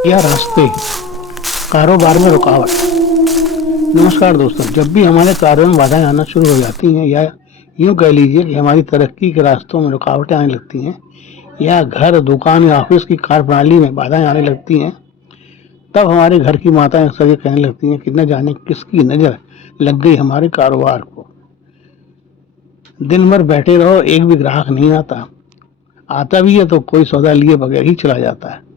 या रास्ते कारोबार में रुकावट। नमस्कार दोस्तों, जब भी हमारे कार्यों में बाधाएं आना शुरू हो जाती हैं या यूं कह लीजिए कि हमारी तरक्की के रास्तों में रुकावटें आने लगती हैं या घर, दुकान या ऑफिस की कार्यप्रणाली में बाधाएं आने लगती हैं, तब हमारे घर की माताएं अक्सर ये कहने लगती हैं कि न जाने किसकी नज़र लग गई हमारे कारोबार को। दिन भर बैठे रहो, एक भी ग्राहक नहीं आता, आता भी है तो कोई सौदा लिए बगैर ही चला जाता है।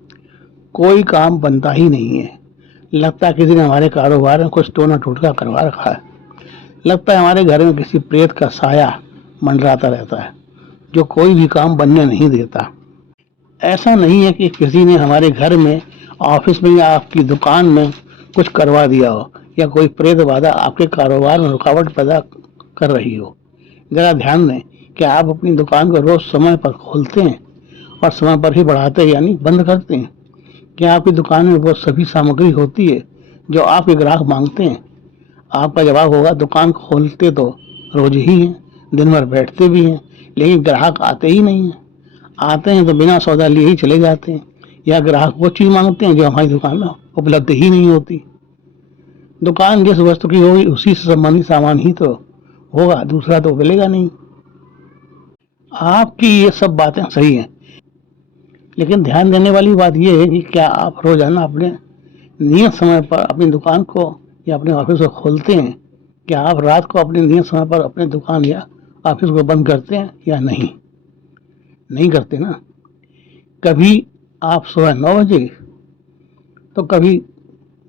कोई काम बनता ही नहीं है। लगता है किसी ने हमारे कारोबार में कुछ टोना टोटका करवा रखा है। लगता है हमारे घर में किसी प्रेत का साया मंडराता रहता है जो कोई भी काम बनने नहीं देता। ऐसा नहीं है कि किसी ने हमारे घर में, ऑफिस में या आपकी दुकान में कुछ करवा दिया हो या कोई प्रेत बाधा आपके कारोबार में रुकावट पैदा कर रही हो। जरा ध्यान दें कि आप अपनी दुकान को रोज समय पर खोलते हैं और समय पर ही बढ़ाते हैं यानी बंद करते हैं। क्या आपकी दुकान में वो सभी सामग्री होती है जो आपके ग्राहक मांगते हैं? आपका जवाब होगा, दुकान खोलते तो रोज ही हैं, दिन भर बैठते भी हैं, लेकिन ग्राहक आते ही नहीं हैं। आते हैं तो बिना सौदा लिए ही चले जाते हैं या ग्राहक वो चीज़ मांगते हैं जो हमारी दुकान में उपलब्ध ही नहीं होती। दुकान जिस वस्तु की होगी उसी से संबंधित सामान ही तो होगा, दूसरा तो मिलेगा नहीं। आपकी ये सब बातें सही हैं, लेकिन ध्यान देने वाली बात यह है कि क्या आप रोजाना अपने नियत समय पर अपनी दुकान को या अपने ऑफिस को खोलते हैं? क्या आप रात को अपने नियत समय पर अपनी दुकान या ऑफिस को बंद करते हैं या नहीं? नहीं करते ना। कभी आप सुबह 9 बजे, तो कभी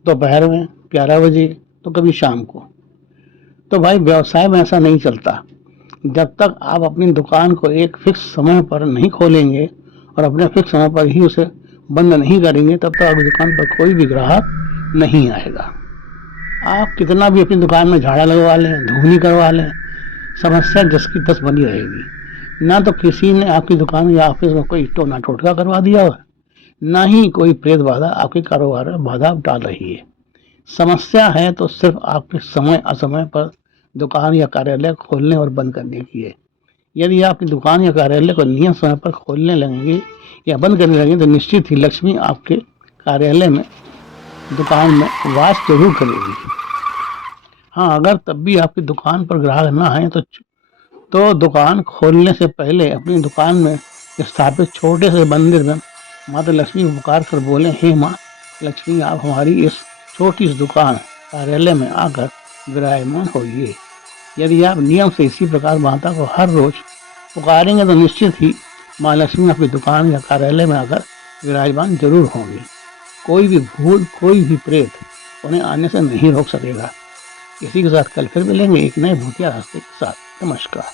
दोपहर में 11 बजे, तो कभी शाम को। तो भाई, व्यवसाय में ऐसा नहीं चलता। जब तक आप अपनी दुकान को एक फिक्स समय पर नहीं खोलेंगे और अपने फिक्स समय पर ही उसे बंद नहीं करेंगे, तब तक आपकी दुकान पर कोई भी ग्राहक नहीं आएगा। आप कितना भी अपनी दुकान में झाड़ा लगवा लें, धूनी करवा लें, समस्या जस की तस बनी रहेगी। ना तो किसी ने आपकी दुकान या ऑफिस में कोई टोना टोटका करवा दिया हो, ना ही कोई प्रेत बाधा आपके कारोबार में बाधा डाल रही है। समस्या है तो सिर्फ आपके समय असमय पर दुकान या कार्यालय खोलने और बंद करने की है। यदि आपकी दुकान या कार्यालय को नियत समय पर खोलने लगेंगे या बंद करने लगेंगे तो निश्चित ही लक्ष्मी आपके कार्यालय में, दुकान में वास जरूर करेगी। हाँ, अगर तब भी आपकी दुकान पर ग्राहक ना आए तो दुकान खोलने से पहले अपनी दुकान में स्थापित छोटे से मंदिर में माता लक्ष्मी को पुकार कर बोले, हे माँ लक्ष्मी, आप हमारी इस छोटी सी दुकान कार्यालय में आकर विराजमान होइए। यदि आप नियम से इसी प्रकार माता को हर रोज पुकारेंगे तो निश्चित ही माँ लक्ष्मी आपकी दुकान या कार्यालय में आकर विराजमान जरूर होंगी। कोई भी भूत, कोई भी प्रेत उन्हें आने से नहीं रोक सकेगा। इसी के साथ कल फिर मिलेंगे एक नए भूतिया रास्ते के साथ। नमस्कार।